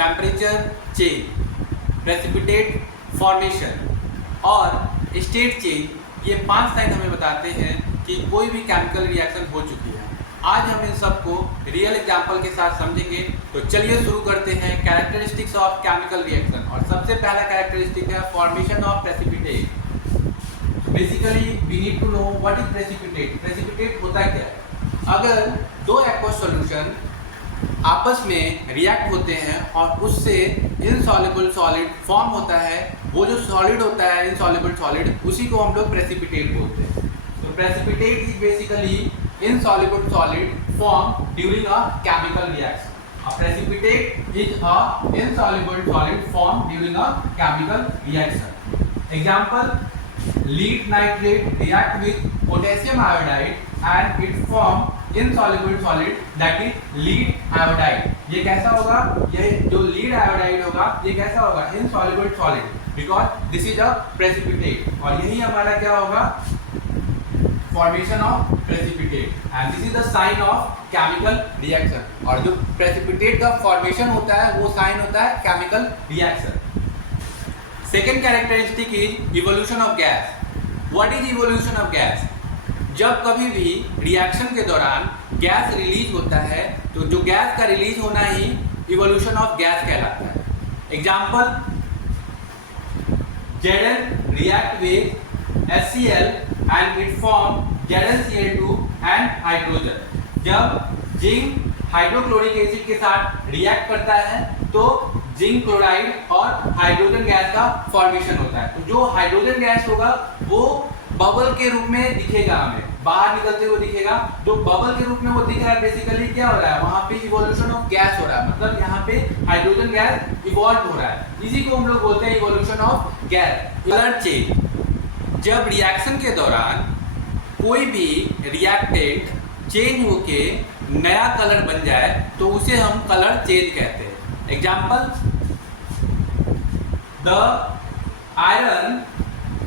Temperature change, precipitate formation और state change, ये 5 sign हमें बताते हैं कि कोई भी केमिकल रिएक्शन हो चुकी है। आज हम इन सबको रियल एग्जांपल के साथ समझेंगे। तो चलिए शुरू करते हैं कैरेक्टरिस्टिक्स ऑफ केमिकल रिएक्शन। और सबसे पहला कैरेक्टरिस्टिक है formation of precipitate. Basically we need to know what is precipitate. Precipitate होता क्या है? अगर दो एक्वस सॉल्यूशन आपस में रिएक्ट होते हैं और उससे इनसॉल्युबल सॉलिड फॉर्म होता है, वो जो सॉलिड होता है इनसॉल्युबल सॉलिड, उसी को हम लोग प्रेसिपिटेट बोलते हैं। तो precipitate is basically insoluble solid formed during a chemical reaction. A precipitate is a insoluble solid formed during a chemical reaction. Example: lead nitrate react with potassium iodide and it form insoluble solid that is lead iodide. ये कैसा होगा? ये जो lead iodide होगा ये कैसा होगा? Insoluble solid because this is a precipitate. और यही हमारा क्या होगा? Formation of precipitate and this is the sign of chemical reaction. और जो प्रेसिपिटेट का फॉर्मेशन होता है वो साइन होता है chemical reaction. Second characteristic is evolution of gas. What is evolution of gas? जब कभी भी रिएक्शन के दौरान गैस रिलीज होता है तो जो गैस का रिलीज होना ही इवोल्यूशन ऑफ गैस कहलाता है। Example: Zn react with HCl and it form ZnCl2 and hydrogen। जब जिंक हाइड्रोक्लोरिक एसिड के साथ रिएक्ट करता है तो जिंक क्लोराइड और हाइड्रोजन गैस का फॉर्मेशन होता है। तो जो हाइड्रोजन गैस होगा वो बबल के रूप में दिखेगा, हमें बाहर निकलते हुए दिखेगा। जो बबल के रूप में वो दिख रहा है बेसिकली क्या हो रहा है? वहाँ पे इवोल्यूशन ऑफ गैस हो रहा है, मतलब यहाँ पे हाइड्रोजन गैस इवॉल्व हो रहा है। इसी को हम लोग बोलते हैं evolution of gas. Colour change: जब रिएक्शन के दौरान कोई भी रिएक्टेंट चेंज होके नया कलर बन जाए तो उसे हम कलर चेंज कहते हैं। Example: the iron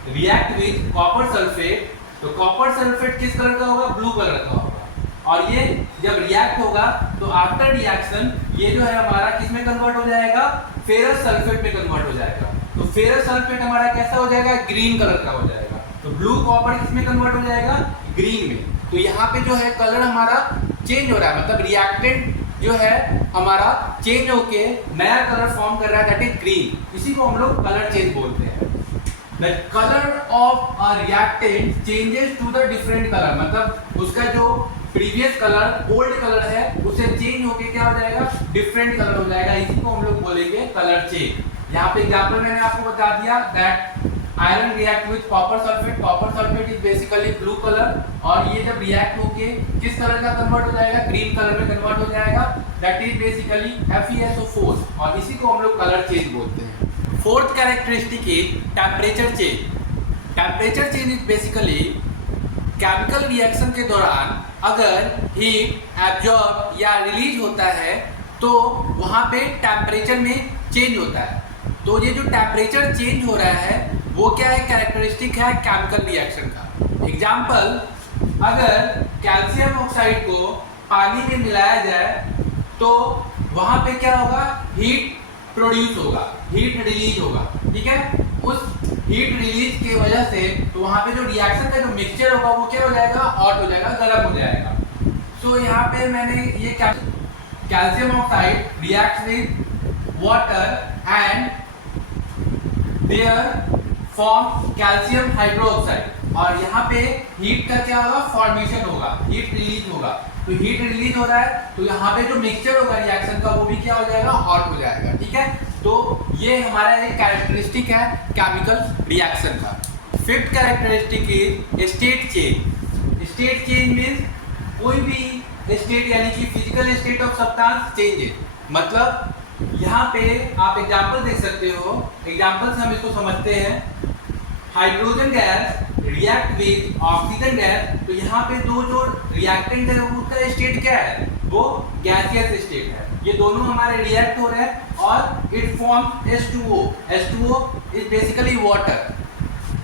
react with copper sulphate. तो कॉपर सल्फेट किस कलर का होगा? ब्लू कलर का होगा। और ये जब रिएक्ट होगा तो आफ्टर रिएक्शन ये जो है हमारा किस में कन्वर्ट हो जाएगा? फेरस सल्फेट में कन्वर्ट हो जाएगा। तो फेरस सल्फेट हमारा कैसा हो जाएगा? ग्रीन कलर का हो जाएगा। तो ब्लू कॉपर किस में कन्वर्ट हो जाएगा? ग्रीन में। तो यहाँ पे जो है कलर हमारा चेंज हो रहा है, मतलब रिएक्टेंट जो है हमारा चेंज होके नया कलर फॉर्म कर रहा है, दैट इज ग्रीन। इसी को हम लोग कलर चेंज बोलते हैं। The color of a reactant changes to the different color, मतलब उसका जो प्रीवियस कलर ओल्ड कलर है उसे चेंज होके क्या हो जाएगा? डिफरेंट कलर हो जाएगा। इसी को हम लोग बोलेंगे कलर चेंज। यहाँ पे एग्जांपल मैंने आपको बता दिया that iron react with copper sulphate. Copper sulphate is basically blue colour और ये जब रिएक्ट होके किस कलर का कन्वर्ट हो जाएगा? ग्रीन कलर में कन्वर्ट हो जाएगा, दैट इज बेसिकली FeSO4 और इसी को हम लोग कलर चेंज बोलते हैं। Fourth characteristic is temperature change. Temperature change is basically chemical reaction के दौरान अगर हीट एब्जॉर्ब या रिलीज होता है तो वहाँ पे टेम्परेचर में चेंज होता है। तो ये जो टेम्परेचर चेंज हो रहा है वो क्या है? कैरेक्टरिस्टिक है केमिकल रिएक्शन का। एग्जाम्पल: अगर कैल्शियम ऑक्साइड को पानी में मिलाया जाए तो वहाँ पे क्या होगा? हीट प्रोड्यूस होगा, हीट रिलीज होगा। ठीक है, उस हीट रिलीज की वजह से तो वहाँ पे जो रिएक्शन का जो मिक्सचर होगा वो क्या हो जाएगा? हॉट हो जाएगा, गर्म हो जाएगा। सो यहाँ पे मैंने ये calcium oxide react with water and there form calcium hydroxide. और यहाँ पे हीट का क्या होगा? फॉर्मेशन होगा, हीट रिलीज होगा। तो हीट रिलीज हो रहा है तो यहाँ पे जो मिक्सचर होगा रिएक्शन का वो भी क्या हो जाएगा? हॉट हो जाएगा। ठीक है, तो ये हमारा एक कैरेक्टरिस्टिक है केमिकल रिएक्शन का। Fifth characteristic is state change. State change means कोई भी स्टेट यानी कि physical state of substance changes. मतलब यहाँ पे आप एग्जांपल देख सकते हो, एग्जांपल से हम इसको समझते हैं। Hydrogen gas react with oxygen gas. तो यहाँ पे दो जो रिएक्टेंट है उसका स्टेट क्या है? वो गैसियस स्टेट है। ये दोनों हमारे रिएक्ट हो रहे हैं और it form H2O। H2O is basically water.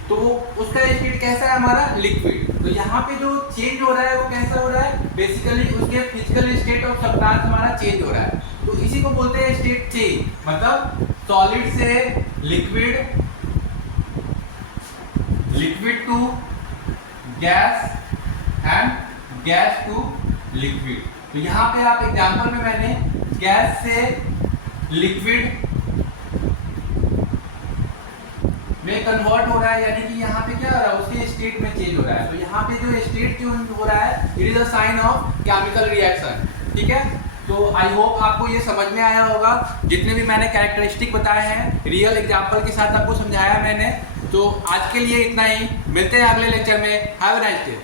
तो उसका स्टेट कैसा है? हमारा लिक्विड। तो यहाँ पे जो चेंज हो रहा है वो कैसा हो रहा है, बेसिकली उसके फिजिकल स्टेट ऑफ सब्सटेंस हमारा चेंज हो रहा है। तो इसी को बोलते हैं स्टेट चेंज, मतलब सॉलिड से liquid, liquid to gas and gas to liquid. तो यहाँ पे आप एग्जांपल में मैंने गैस से लिक्विड में कन्वर्ट हो रहा है, यानी कि यहाँ पे क्या हो रहा है, उसके स्टेट में चेंज हो रहा है। तो यहाँ पे जो स्टेट जो हो रहा है it is a sign of chemical reaction. ठीक है, तो आई होप आपको ये समझ में आया होगा। जितने भी मैंने कैरेक्टरिस्टिक बताए हैं रियल एग्जांपल के साथ आपको समझाया मैंने। तो आज के लिए इतना ही, मिलते हैं अगले लेक्चर में। Have a nice day.